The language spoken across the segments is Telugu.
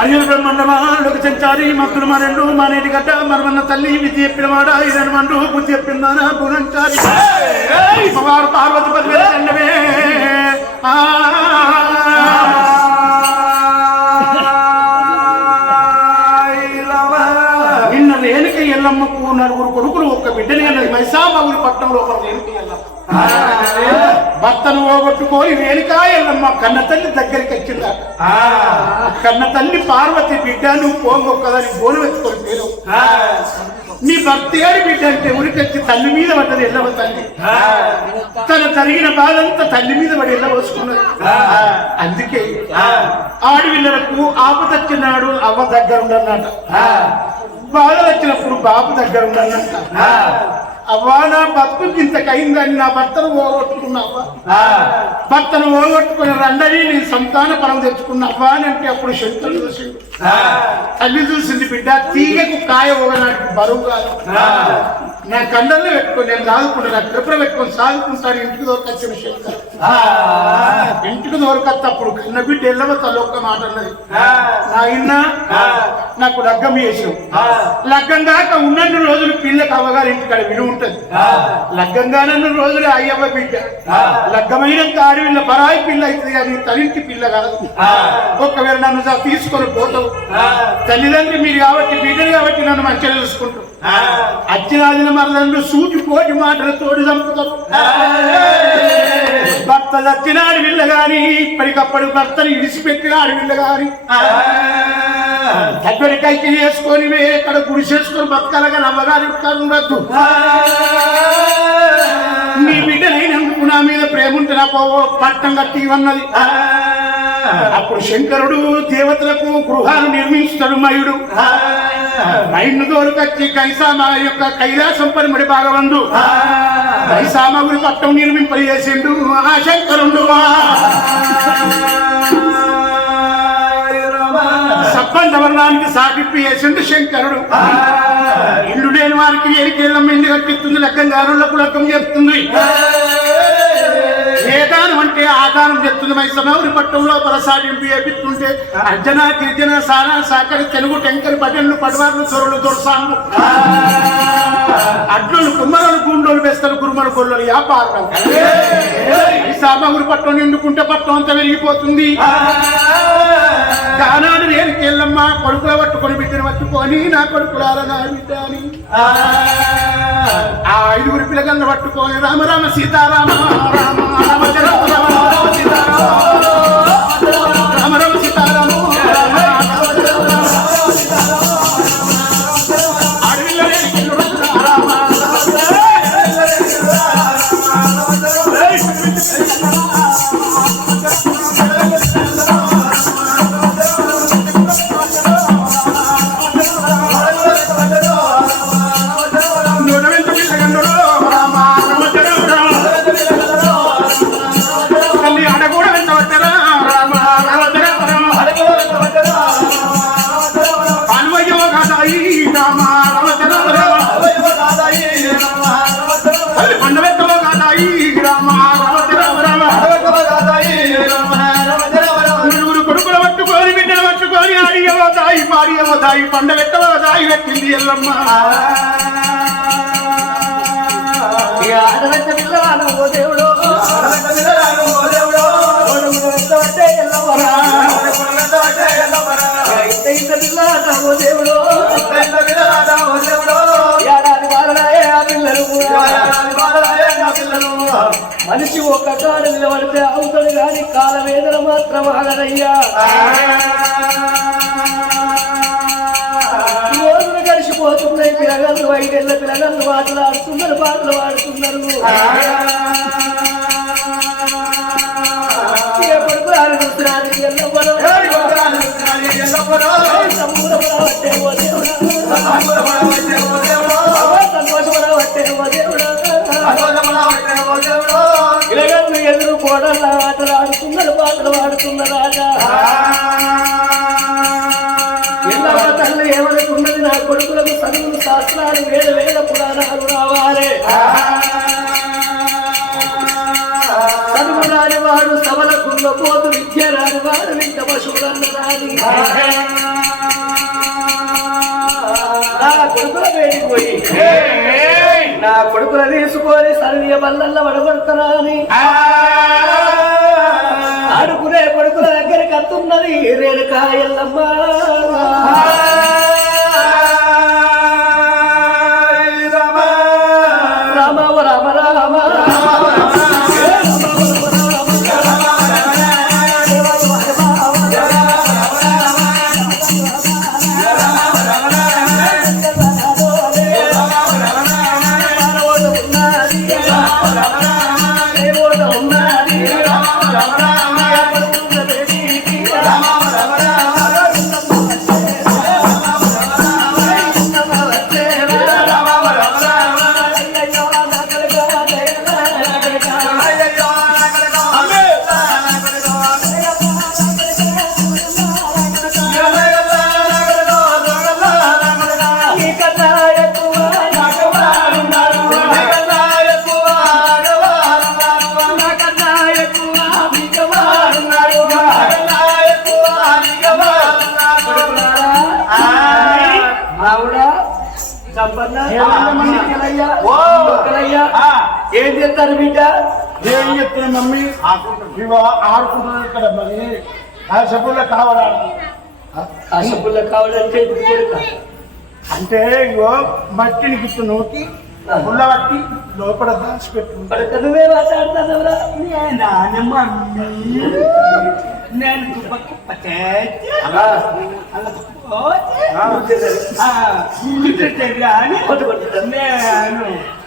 అయ్యో బ్రహ్మండమా లోక సంచారి మక్కులు మా రెండు మా నేటి గడ్డ మరమన్న తల్లి విధి చెప్పిన వాడ ఇదని మండు బుద్ధి చెప్పిందాన వారు పార్వతి పది ఎల్లమ్మకు నలుగురు కొడుకులు ఒక్క బిడ్డని అన్నది మైసాబాబుని పట్టణంలో భర్తను పోగొట్టుకొని రేణుక ఎల్లమ్మ కన్న తల్లి దగ్గరికి వచ్చిందా? కన్న తల్లి పార్వతి బిడ్డ నువ్వు పోగొక్కదని బోలు వెతుకొని పేరు నీ భర్త గారి బిడ్డ అంటే ఉరికొచ్చి తల్లి మీద పడ్డది ఎల్లవ తల్లి. తన జరిగిన బాధంతా తల్లి మీద పడి ఎల్లవసుకున్నది అందుకే ఆడవిల్లలకు ఆపదచ్చినాడు అవ్వ దగ్గర ఉండన్నట బాధలు వచ్చినప్పుడు బాబు దగ్గర ఉండన్నట అవ్వా నా బతుకు ఇంతకైందని నా భర్తను పోగొట్టుకున్నావా? భర్తను పోగొట్టుకుని రండని నేను సంతాన పరం తెచ్చుకున్నావా అని అంటే అప్పుడు శంకరుడు చూసిండు. తల్లి చూసింది బిడ్డ తీగకు కాయ ఒకనాటికి బరువు కాదు. నా కండల్లో పెట్టుకొని నేను సాదుకుంటా ట్రిపుల పెట్టుకొని సాదుకుంటాను ఇంటికి దొరకొచ్చిన శంకర్ ఇంటికి దొరకత్త అప్పుడు కన్న బిడ్డ ఎల్లవ తలొక్క మాట అన్నది. నాయన నాకు లగ్గం చేసావు లగ్గం దాకా ఉన్నన్ని రోజులు పిల్లకి అవ్వగారి ఇంటికాడ విలువ ఉంటది. లగ్గం కానన్న రోజులు అయ్యవ్వ బిడ్డ. లగ్గమైనంత ఆడవిల్ల పరాయి పిల్ల అవుతుంది కానీ తలింటి పిల్ల కాదు. ఒకవేళ నన్ను తీసుకొని పోతావు తల్లిదండ్రి మీరు కాబట్టి బిడ్డలు కాబట్టి నన్ను మంచిగా చూసుకుంటావు. అచ్చిరాజుల మరదండ్రులు సూటి కోటి మాటలు తోడు చంపుతారు భర్త చచ్చిన ఆడవిల్ల గాని ఇప్పటికప్పుడు భర్తని విడిచిపెట్టిన ఆడవిల్ల గాని చేసుకొని ఎక్కడ గుడి చేసుకొని బతకాలగా నమ్మగారి ఉండద్దు. నీ బిడ్డలైనందుకు నా మీద ప్రేమ ఉంటే నా పోవో పట్టం కట్టి ఇవన్నది అప్పుడు శంకరుడు దేవతలకు గృహాలు నిర్మించుతాడు మయుడు. మైన్ను దోరుకొచ్చి కైసామా యొక్క కైలాసం పరిమడి భాగవందు కైసామగురి పట్టం నిర్మింపజేసిండు ఆ శంకరుడు. వర్ణానికి సాగిప్పి వేసిండు శంకరుడు. ఇల్లు లేని వారికి ఏరికేళ్ళం ఇండి కట్టిస్తుంది లెక్కం గారులకు లెక్కం చెప్తుంది ఏదానం అంటే ఆదానం చెప్తుంది మైసమౌరి పట్టంలో పరసాడింపు ఏపిస్తుంటే అర్జన గిరిజన సానా సాకరి తెలుగు టెంకరి పటెళ్ళు పడవార్లు చొరలు దొరసాను అడ్లు కుమ్మరులు గుండోలు బెస్తలు కురుమలు కొల్లలు వ్యాపారం సామగురి పట్టం నిండుకుంటే పట్టం అంతా విరిగిపోతుంది దానాడు నేను కేళ్ళమ్మ కొడుకుల పట్టుకొని బిడ్డను పట్టుకొని నా కొడుకులాల నా బిడ్డ అని ఆ ఐదుగురి పిల్లగలను పట్టుకొని రామ రామ సీతారామ రామ రామ రామ రామ రామ సీతారామ. దాయి పాడియవో దాయి దాయి పెట్టింది ఎల్లమ్మ. పిల్లవాడు ఓ దేవుడు. కొడుకులు వెంటబట్టే ఎల్లమ్మరా. ఇంత ఇంత పిల్లవాడు ఓ దేవుడు. ఏడాది బాలరాయే ఆ పిల్లలు మనిషి ఒక కాడ నిలబడితే అవుతాడు కానీ కాలవేదన మాత్రం ఆగదయ్యా. పోతున్నాయి పిల్లగాళ్ళు ఐదేళ్ళ పిల్లగాళ్ళు మాట్లాడుతున్నారు పాటలు పాడుతున్నారు ఏ ఎదురు కోడళ్ళ ఆటలు ఆడుతున్నారు పాటలు ఆడుతున్నారు రాజా. కొడుకులకు చదువులు శాస్త్రాలు వేద వేద పురాణాలు రావాలే. చదువు రాని వాడు సవలకున్న పోతు విద్య రాని వాడు వింత పశువులన్న రాని నా కొడుకుల వేడిపోయి నా కొడుకుల తీసుకొని సరియ బల్లల్ల పడగొడతారా అని ఆడుకునే కొడుకుల దగ్గరికి అత్తున్నది Renuka i'm not Thank you. ఏం చేస్తారు బిడ్డ? ఏం చెప్తున్నా మమ్మీ? ఇవ ఆడుకుంటున్నాను ఇక్కడ మరి. ఆ చెప్పుల్లో కావాలని కాశపుల్ల కావాలంటే ఇది కొడుక? అంటే ఇగో మట్టిని గిట్టు నోకి పుల్ల పట్టి లోపల దాచిపెట్టు నువ్వే మాట్లాడుతున్నావురా? నేను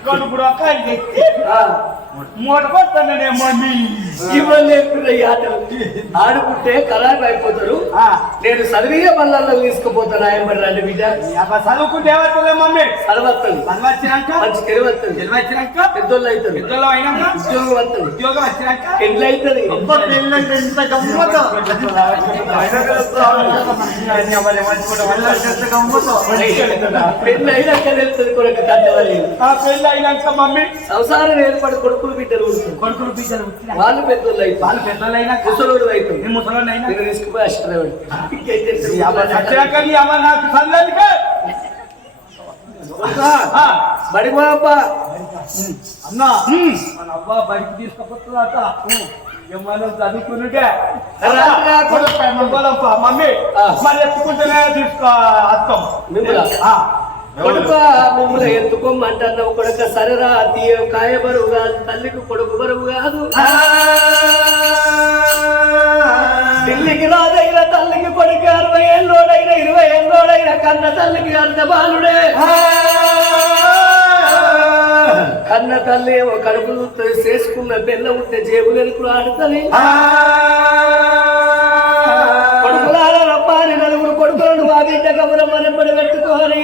కొనుక్కుడు ఒక తెచ్చి ఇవ్వలేకుండా ఆడుకుంటే ఖరాబ్ అయిపోతారు. ఆ. నేను చదివిగే మళ్ళా తీసుకుపోతాను ఆయమ్మడి రండి బిడ్డ. చదువుకుంటే ఏమవుతుంది మమ్మీ? చదవత్తది పని వచ్చినాక? మంచి తెలివత్తది తెలివి వచ్చినాక? పెద్దోళ్ళు అవుతుంది పెద్దోళ్ళు అయినాక ఉద్యోగం వస్తుంది ఉద్యోగం వచ్చినాక? పెళ్ళి అవుతుంది. అయినాక తెలుస్తుంది కొడుకు తండ్రి పెళ్ళి అయినాక మమ్మీ? సంసారం ఏర్పడి కొడుకులు బిడ్డలు కొడుకులు వాళ్ళు పెద్దోళ్ళు అవుతారు వాళ్ళు పెద్దోళ్ళు అయినాక ముసలోడు అవుతుంది నేను ముసలోళ్ళు అయినా నేను చల్లదుగా ఆ, బడి బాబ అన్నా మన అవ్వ బడికి తీసుకుపోతుందట ఏమన్నా చదువుకున్నట్టే మమ్మీ. మరి ఎత్తుకుంటేనే తీసుకో ఆ. కొడుక మిమ్మల్ని ఎత్తుకోమంటున్నావు కొడుక సరేరా తీయ కాయ బరువు కాదు తల్లికి కొడుకు బరువు కాదు. ఢిల్లీకి రాదైన తల్లికి కొడుకు అరవై ఏళ్ళోడైన ఇరవై ఏళ్ళోడైన కన్న తల్లికి అర్ధ బాలుడే. కన్న తల్లి ఏమో కడుపు చేసుకున్న బెల్లం ఉంటే జేబు వెనుకలు ఆడుతుంది కొడుకులను ఆ బిడ్డ కబుర మనబడి పెట్టుకోని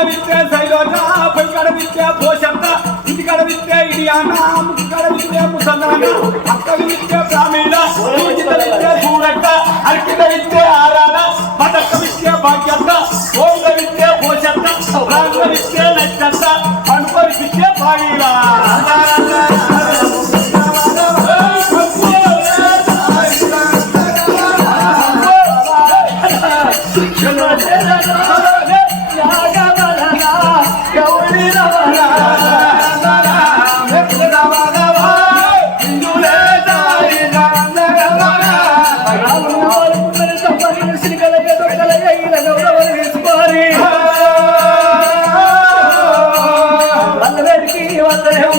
కల్లుల శైలోజ పై విత్తే పోషంత ఇంటికడ విత్తే ఇడియానా ముక్కు విత్తే ముసల్లాన అక్కడ విత్తే బ్రాహ్మణ పూజిత విత్తే సూరక్క అర్కిత విత్తే ఆరాధ పదక్క విత్తే భాగ్యత్త ఓంగ విత్తే పోషంత రాంగ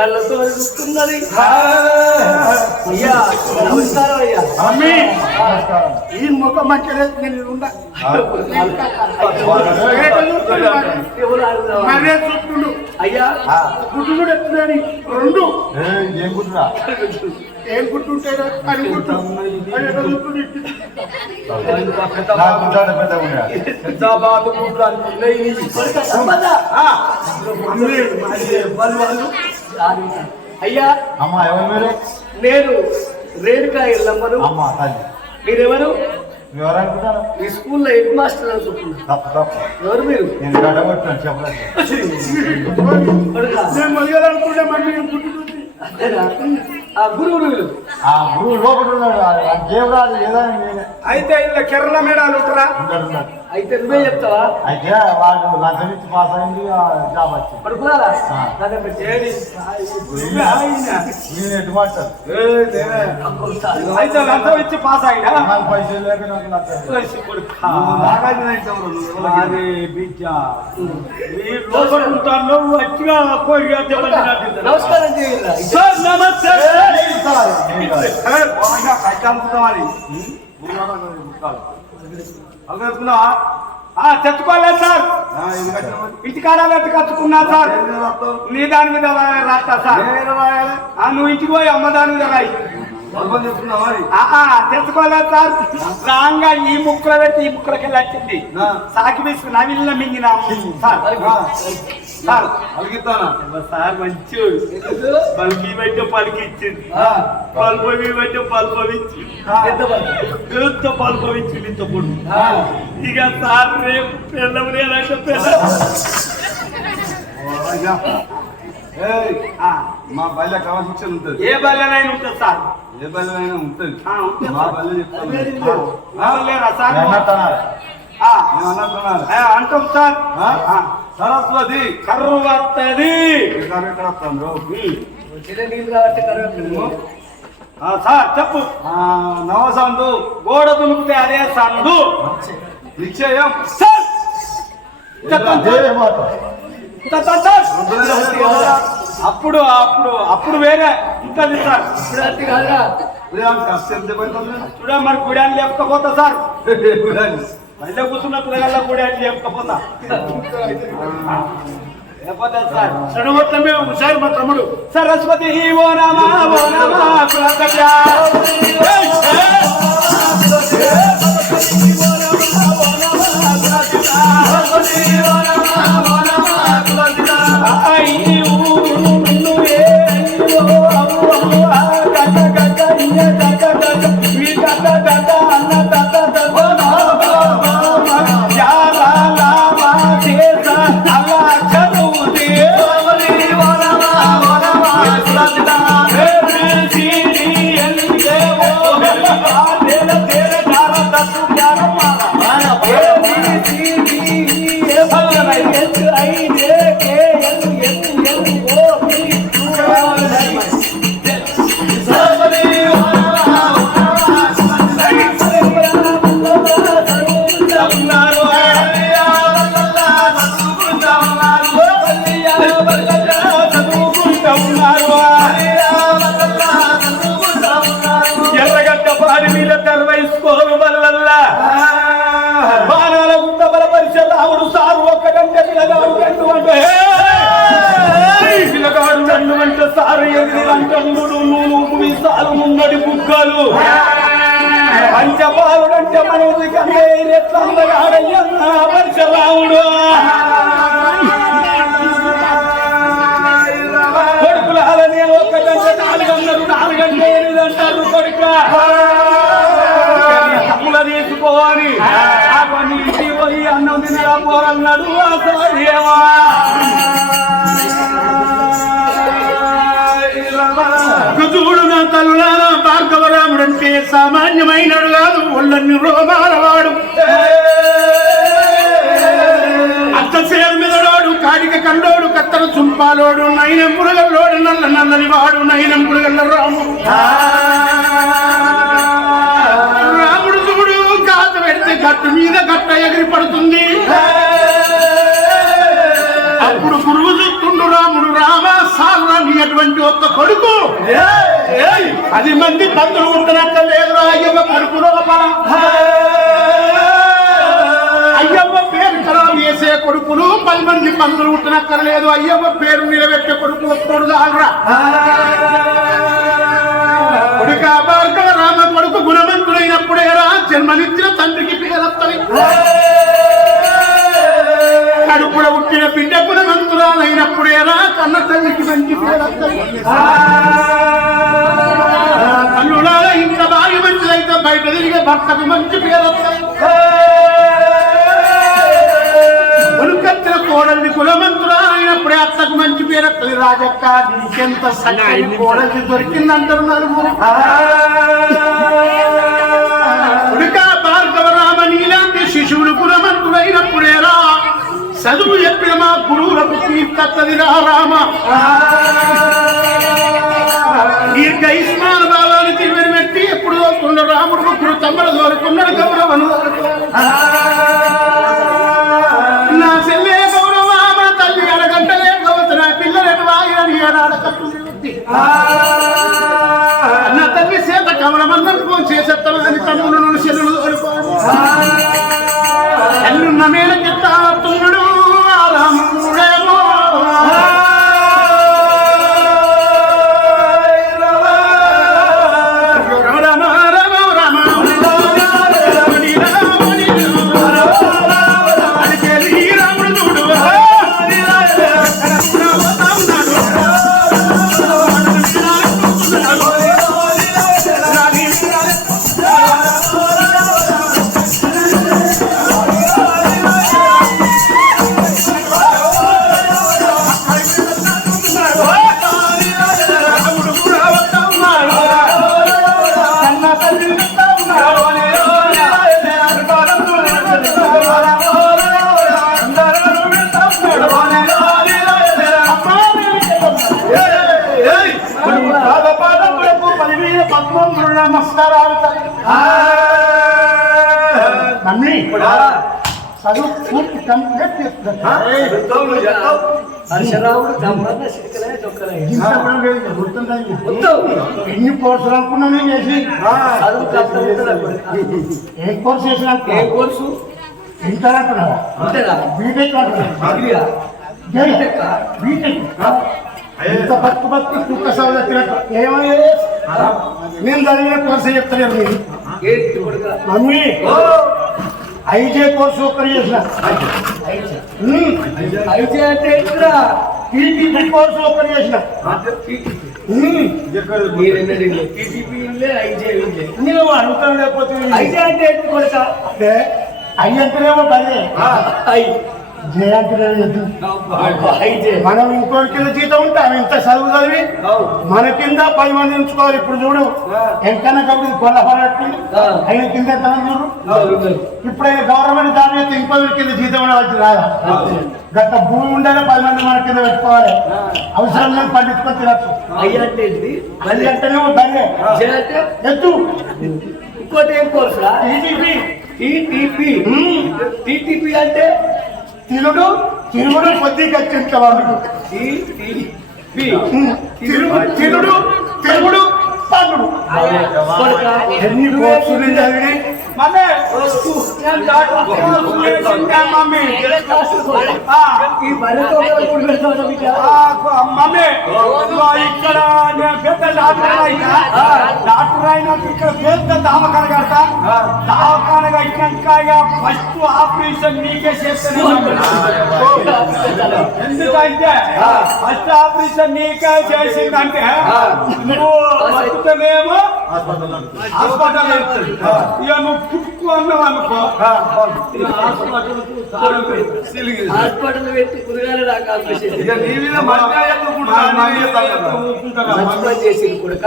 కళ్ళతో చూస్తున్నది అయ్యా నమస్కారం అయ్యా. అమ్మి ఈ ముఖం మంచిగా నేను ఉండ. ఎవరు ఆడుతున్నావా? మరే చుట్టూ అయ్యా. గుడ్డు కూడా ఎత్తున్నాని రెండు. ఏం ఏం అది పెద్ద అయ్యా అమ్మ ఎవరు మీరు? నేను రేణుకా ఎల్లమ్మను. అమ్మ తల్లి. మీరెవరు? మీరు ఎవరు అనుకుంటారు మీ స్కూల్లో హెడ్ మాస్టర్ అనుకుంటున్నా తప్పు తప్పు. ఎవరు మీరు? నేను గడగొట్టాను చెప్పలేదు? ఆ గురువులు. ఆ గురువు లోపల ఉన్నాడు అయితే ఇలా కేరళ మేడాలు ఉంటారా? ఉన్నాడు అయితే నువ్వే చెప్తావా? అయితే వాడు లంచం ఇచ్చి పాస్ అయింది జాబ్ వచ్చింది. పడుకున్నారా ఆ. నాదే పెట్టి. నేను ఎటు మాట్లాడు అయితే లంచం ఇచ్చి పాస్ అయినా నాకు పైసలు లేక నాకు లంచం అది బిడ్డ. ఈ లోపల ఉంటాను వచ్చిగా కోరిగా దెబ్బతిన్నట్టు నమస్కారం చేయాలి సార్ నమస్తే. తెచ్చుకోలేదు సార్. ఇంటికాడ కచ్చుకున్నా సార్? నీ దాని మీద రాస్తా సార్. ఆ, నువ్వు ఇంటికి పోయి అమ్మ దాని మీద రాయి. తెచ్చుకోలేదు సార్. రాంగా ఈ ముక్కలు పెట్టి ఈ ముక్కలకి వెళ్ళి వచ్చింది సాకి వేసి నవిలిన మింగిన సార్. సార్ సార్ మంచి. పలికి పెట్టే పలికి ఇచ్చింది పల్పవి పెట్టే పల్పవి ఇచ్చింది ఎంత పల్పవి ఇచ్చింది ఇంత పొడు ఇక సార్ రేపు పిల్లం లేదంటే పిల్ల ఆ, మా బయట కావాల్సి ఉంటుంది. ఏ బల్లనైనా ఉంటుంది సార్. ఏ బయట ఉంటుంది. మా సార్. బయట చెప్తాను. అంటాం సార్. సరస్వతి. కర్రు వస్తుంది సార్ చెప్పు. నవసందు గోడ దునికితే అదే సందు నిశ్చయం. సార్. అప్పుడు అప్పుడు అప్పుడు వేరే. ఉంటుంది సార్. చూడ మరి గుడాన్ని లేపకపోతా సార్. మళ్ళీ కూర్చున్న పిల్లగల్లా గుడాన్ని లేపకపోతా లేకపోతే సార్ మా తమ్ముడు. సరస్వతి ఓ నమ ఓ నమ అంటే బాలుడు అంటే మన ఎట్లా ఆడయ్యా. పరిసరావుడు సామాన్యమైనడు కాదు ఒళ్ళన్ని రోమాలవాడు అత్త సేరు మీదలోడు కాడిక కండోడు కత్తల చుంపాలోడు నైనం పురగల్లోడు నల్ల నల్లని వాడు నైనం పురగల్ల రాముడు రాముడు చూడు గాత పెడితే గట్టు మీద గట్ట ఎగిరి పడుతుంది. అప్పుడు గురువు చూస్తుండు రాముడు రామ సాలని అటువంటి ఒక్క కొడుకు. పది మంది పందులు ఉంటున్నట్ట లోపల అయ్యమ్మ పేరు ఖరాబు చేసే కొడుకులు పది మంది పందులు ఉంటున్నక్కర్లేదు అయ్యమ్మ పేరు నిలబెట్టే కొడుకు ఒక్కడు దాగురా కొడుక రామ కొడుకు గుణవంతుడైనప్పుడేరా జన్మనిచ్చిన తండ్రికి పేరత్తని కడుపులో పుట్టిన బిడ్డ గుణవంతురాలైనప్పుడేరా కన్న తల్లికి మంచి పేరత్తని తల్లులాల బయట తిరిగే భర్తకు మంచి పేరత్తని కొనుకత్తిన కోడల్ని కులమంతురాలైనప్పుడే అత్తకు మంచి పేరత్తది రాజక్క నీకెంత సగం కోడల్ని దొరికిందంటారు నలుగురు. భార్గవ రామ నీలాంటి శిశువులు కులమంతుడైనప్పుడేరా చదువు చెప్పిన మా గురువులకు కీర్తత్తది రా రామ. దీర్ఘయుష్మాన భావానికి వెనుమెట్టి తమ్ముడు దోరుకున్నాడు గౌరవను నా చెల్లె గౌరవ గౌరవామ తల్లి అరగంటలే గౌతన పిల్లలను వాయని అనాడకట్టు నా తల్లి చేత కమలమందం ఫోన్ చేసేస్తామని తమ్ముడు నన్ను చెల్లెలు దోరుకోడు ఎల్లున్న మేల తున్నాడు కంప్లీట్ చేస్తుంది ఇంత కూడా లేదు, గుర్తుందండి. ఎన్ని కోర్సులు అనుకున్నాను చేసి ఏ కోర్సు చేసిన ఇంటర్ అంటున్నారా బీటెక్ అంటున్నారా బీటెక్ ఇంత బతుకు బతుకు కుక్కసారి సౌదత్తినట్టు ఏమయ్యే నేను చదివిన కోర్సు చెప్తలేరు మమ్మీ ఐజే కోర్సు ఒక్కరు చేసిన. టీటీపీ కోర్సు ఒక్కరు చేసిన. నువ్వు అడుగుతావు లేకపోతే అంటే అయ్యంటేనేమో బలే. జే అంటేనేమో ఎద్దు. మనం ఇంకోటి కింద జీతం ఉంటే ఆమె ఇంత చదువు చదివి మన కింద పది మంది ఉంచుకోవాలి ఇప్పుడు చూడు. ఎంకన్నా కాబట్టి కొల్లపడట్టుంది ఆయన కింద ఎంతమంది చూడు ఇప్పుడు ఆయన గవర్నమెంట్ జాబ్ చేస్తే ఇంకో వీడి కింద జీతం ఉండవచ్చు రాదా? గత భూమి ఉండాలి పది మంది మన కింద పెట్టుకోవాలి. అవసరం లేదు పండించుకొని తినచ్చు. బలే ఎద్దు ఇంకోటి ఏం టీటీపీ. టీటీపీ అంటే? తిరుగుడు తిరుగుడు కొద్దిగా తిరుగు తిరుడు తిరుగుడు ఎన్ని కోర్సులు చదివి? మమ్మీ. మమ్మీ ఇక్కడ నేను పెద్ద డాక్టర్ అయినా డాక్టర్ అయినా ఇక్కడ పెద్ద దావకాన కడతా. దావకాన కట్టినాక ఫస్ట్ ఆపరేషన్ నీకే చేస్తాను ఎందుకంటే ఫస్ట్ ఆపరేషన్ నీకే చేసిందంటే నువ్వు హాస్పిటల్ ఇక నువ్వు పుట్టుకు అన్నావు అనుకో. ఇక హాస్పిటల్కు తాళం పెట్టి హాస్పిటల్ చేసింది కొడుక.